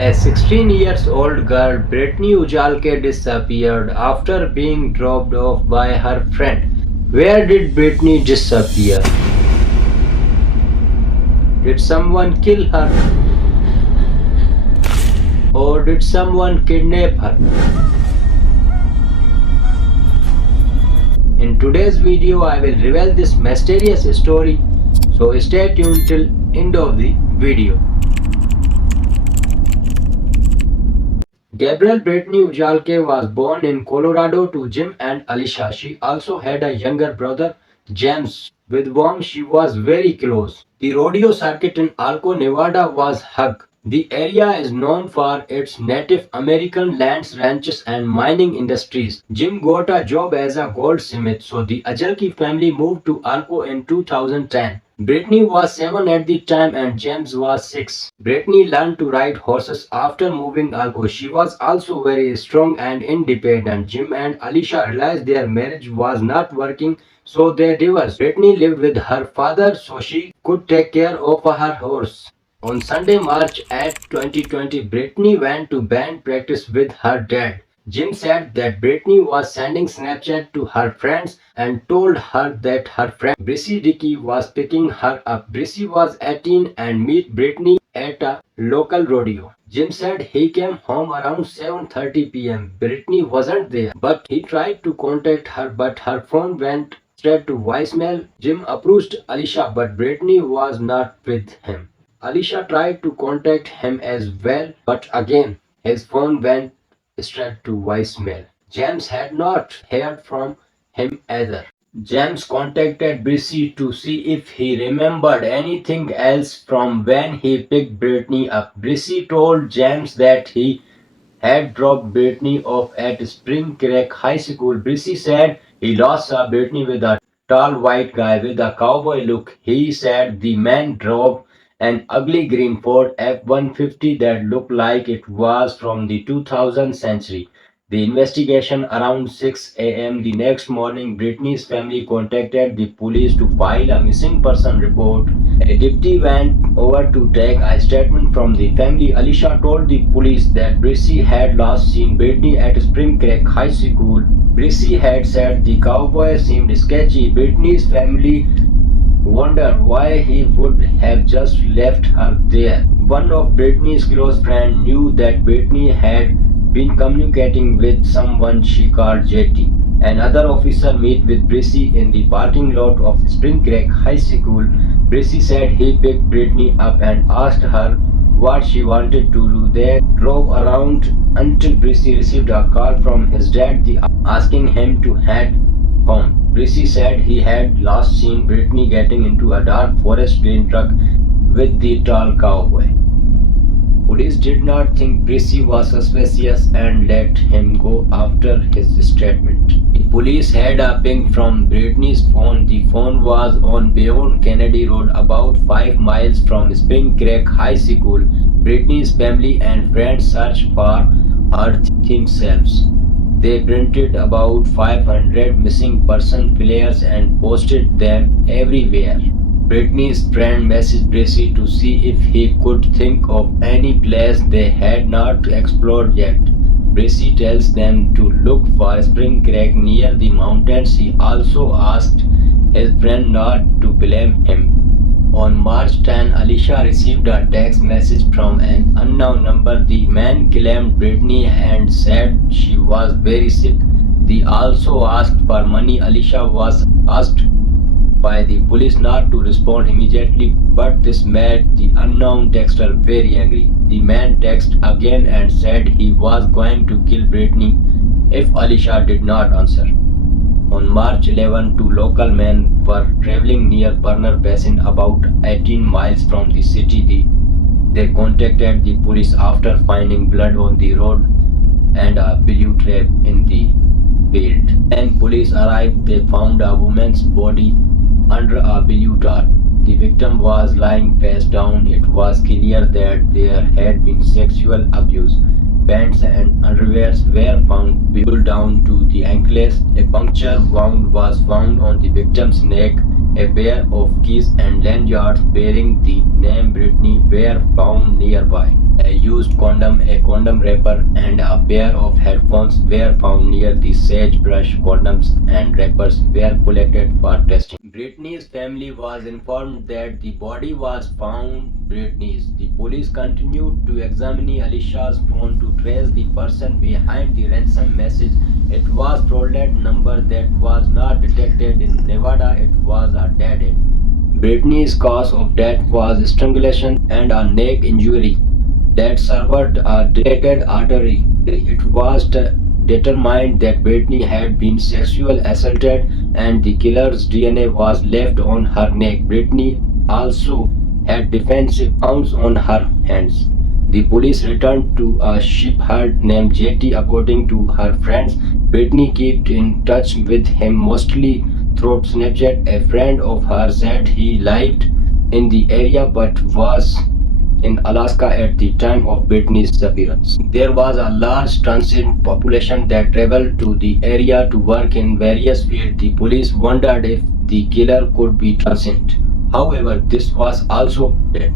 A 16-year-old girl, Britney Ujlaky, disappeared after being dropped off by her friend. Where did Britney disappear? Did someone kill her? Or did someone kidnap her? In today's video, I will reveal this mysterious story, so stay tuned till end of the video. Gabrielle Britney Ujlaky was born in Colorado to Jim and Alicia. She also had a younger brother, James, with whom she was very close. The rodeo circuit in Alco, Nevada was huge. The area is known for its Native American lands, ranches, and mining industries. Jim got a job as a goldsmith, so the Ujlaky family moved to Alco in 2010. Britney was 7 at the time and James was 6. Britney learned to ride horses after moving Alco. She was also very strong and independent. Jim and Alicia realized their marriage was not working, so they divorced. Britney lived with her father so she could take care of her horse. On Sunday, March 8, 2020, Britney went to band practice with her dad. Jim said that Britney was sending Snapchat to her friends and told her that her friend Britney Ujlaky was picking her up. Britney was 18 and met Britney at a local rodeo. Jim said he came home around 7:30 p.m. Britney wasn't there, but he tried to contact her, but her phone went straight to voicemail. Jim approached Alicia, but Britney was not with him. Alicia tried to contact him as well, but again his phone went straight to voicemail. James had not heard from him either. James contacted Britney to see if he remembered anything else from when he picked Britney up. Britney told James that he had dropped Britney off at Spring Creek High School. Britney said he last saw Britney with a tall white guy with a cowboy look. He said the man drove an ugly green Ford F-150 that looked like it was from the 2000th century. The investigation around 6 a.m. the next morning, Britney's family contacted the police to file a missing person report. A deputy went over to take a statement from the family. Alicia told the police that Britney had last seen Britney at Spring Creek High School. Britney had said the cowboy seemed sketchy. Britney's family wondered why he would have just left her there. One of Britney's close friends knew that Britney had been communicating with someone she called JT. Another officer met with Britney in the parking lot of Spring Creek High School. Britney said he picked Britney up and asked her what she wanted to do. They drove around until Britney received a call from his dad asking him to head home. Britney said he had last seen Britney getting into a dark forest green truck with the tall cowboy. Police did not think Britney was suspicious and let him go after his statement. The police had a ping from Britney's phone. The phone was on Beyond Kennedy Road, about 5 miles from Spring Creek High School. Britney's family and friends searched for her themselves. They printed about 500 missing person flyers and posted them everywhere. Britney's friend messaged Britney to see if he could think of any place they had not explored yet. Britney tells them to look for Spring Creek near the mountains. He also asked his friend not to blame him. On March 10, Alicia received a text message from an unknown number. The man claimed Britney and said she was very sick. They also asked for money. Alicia was asked by the police not to respond immediately, but this made the unknown texter very angry. The man texted again and said he was going to kill Britney if Alicia did not answer. On March 11, 2 local men were traveling near Burner Basin, about 18 miles from the city. They contacted the police after finding blood on the road and a blue trap in the field. When police arrived, they found a woman's body under a blue tarp. The victim was lying face down. It was clear that there had been sexual abuse. Pants and underwear were found pulled down to the ankles. A puncture wound was found on the victim's neck. A pair of keys and lanyards bearing the name Britney were found nearby. A used condom, a condom wrapper, and a pair of headphones were found near the sagebrush. Condoms and wrappers were collected for testing. Britney's family was informed that the body was found. The police continued to examine Alicia's phone to trace the person behind the ransom message. It was fraudulent number that was not detected in Nevada. It was a dead end. Britney's cause of death was strangulation and a neck injury that severed a dilated artery. It was determined that Britney had been sexually assaulted and the killer's DNA was left on her neck. Britney also had defensive wounds on her hands. The police returned to a shepherd named JT. According to her friends, Britney kept in touch with him mostly through Snapchat. A friend of hers said he lived in the area but was in Alaska at the time of Britney's disappearance. There was a large transient population that traveled to the area to work in various fields. The police wondered if the killer could be transient. However, this was also dead.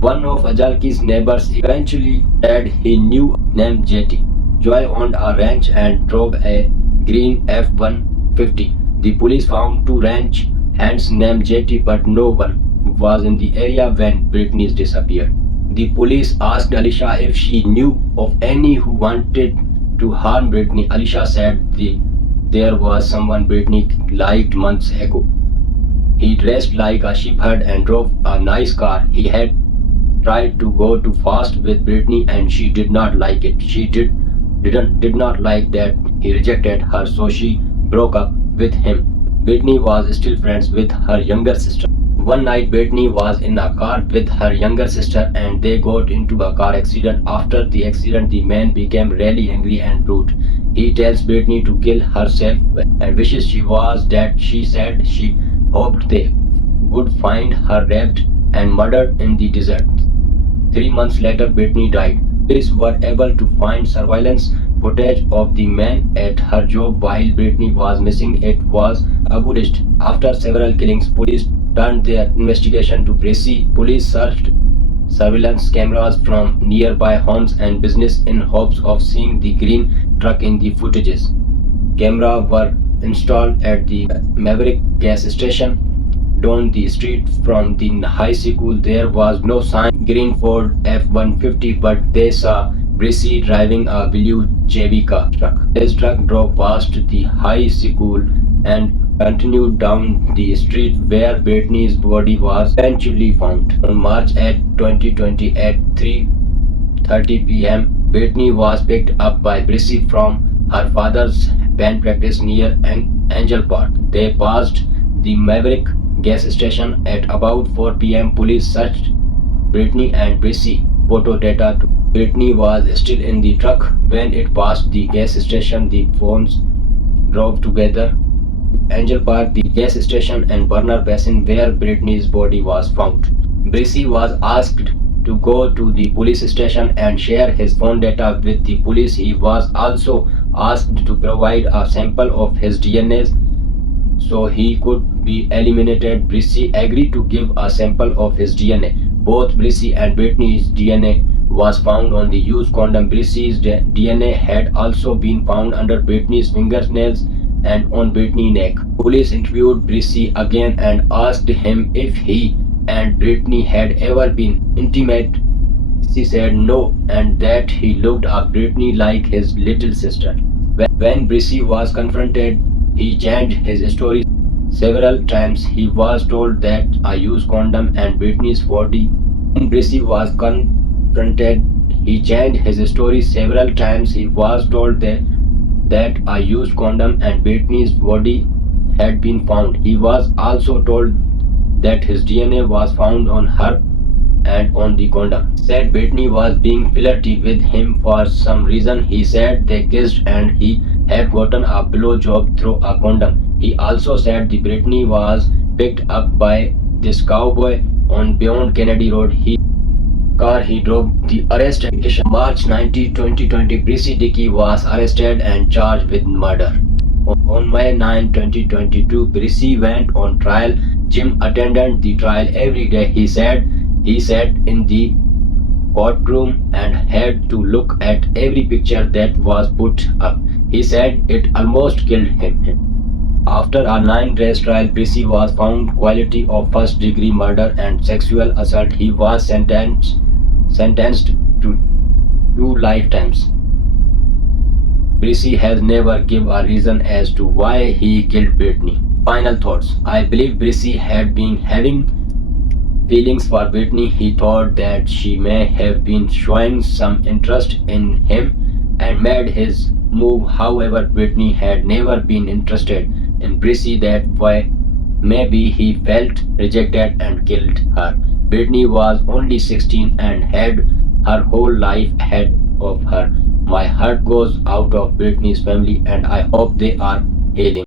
One of Ujlaky's neighbors eventually said he knew named JT. Joy owned a ranch and drove a green F-150. The police found two ranch hands named JT, but no one was in the area when Britney disappeared. The police asked Alicia if she knew of any who wanted to harm Britney. Alicia said there was someone Britney liked months ago. He dressed like a shepherd and drove a nice car. He had tried to go too fast with Britney and she did not like it. She did not like that he rejected her, so she broke up with him. Britney was still friends with her younger sister. One night Britney was in a car with her younger sister and they got into a car accident. After the accident, the man became really angry and rude. He tells Britney to kill herself and wishes she was dead. She said she hoped they would find her raped and murdered in the desert. 3 months later, Britney died. Police were able to find surveillance footage of the man at her job while Britney was missing. It was abolished. After several killings, police turned their investigation to Britney. Police searched surveillance cameras from nearby homes and business in hopes of seeing the green truck in the footages. Cameras were installed at the Maverick gas station down the street from the high school. There was no sign green Ford F-150, but they saw Britney driving a blue Chevy truck. This truck drove past the high school and continued down the street where Britney's body was eventually found. On March 8, 2020 at 3:30 p.m., Britney was picked up by Britney from her father's band practice near Angel Park. They passed the Maverick gas station at about 4 p.m. Police searched Britney and Britney photo data. Britney was still in the truck when it passed the gas station. The phones drove together. Angel Park, the gas station, and Burner Basin where Britney's body was found. Britney was asked to go to the police station and share his phone data with the police. He was also asked to provide a sample of his DNA so he could be eliminated. Britney agreed to give a sample of his DNA. Both Britney and Britney's DNA was found on the used condom. Britney's DNA had also been found under Britney's fingernails and on Britney's neck. Police interviewed Britney again and asked him if he and Britney had ever been intimate. He said no and that he looked at Britney like his little sister. When Britney was confronted, he changed his story several times. He was told that I used condom and Britney's body. When Britney was confronted, he changed his story several times. He was told that I used condom and Britney's body had been found. He was also told that his DNA was found on her and on the condom. He said Britney was being flirty with him for some reason. He said they kissed and he had gotten a blowjob through a condom. He also said the Britney was picked up by this cowboy on Beyond Kennedy Road. He drove. The arrest application March 19, 2020, Britney Ujlaky was arrested and charged with murder. On May 9, 2022, Britney went on trial. Jim attended the trial every day. He said in the courtroom and had to look at every picture that was put up. He said it almost killed him. After a 9 days trial, Britney was found guilty of first-degree murder and sexual assault. He was sentenced to 2 lifetimes. Britney has never given a reason as to why he killed Britney. Final thoughts. I believe Britney had been having feelings for Britney. He thought that she may have been showing some interest in him and made his move. However, Britney had never been interested in Britney that way. Maybe he felt rejected and killed her. Britney was only 16 and had her whole life ahead of her. My heart goes out of Britney's family and I hope they are healing.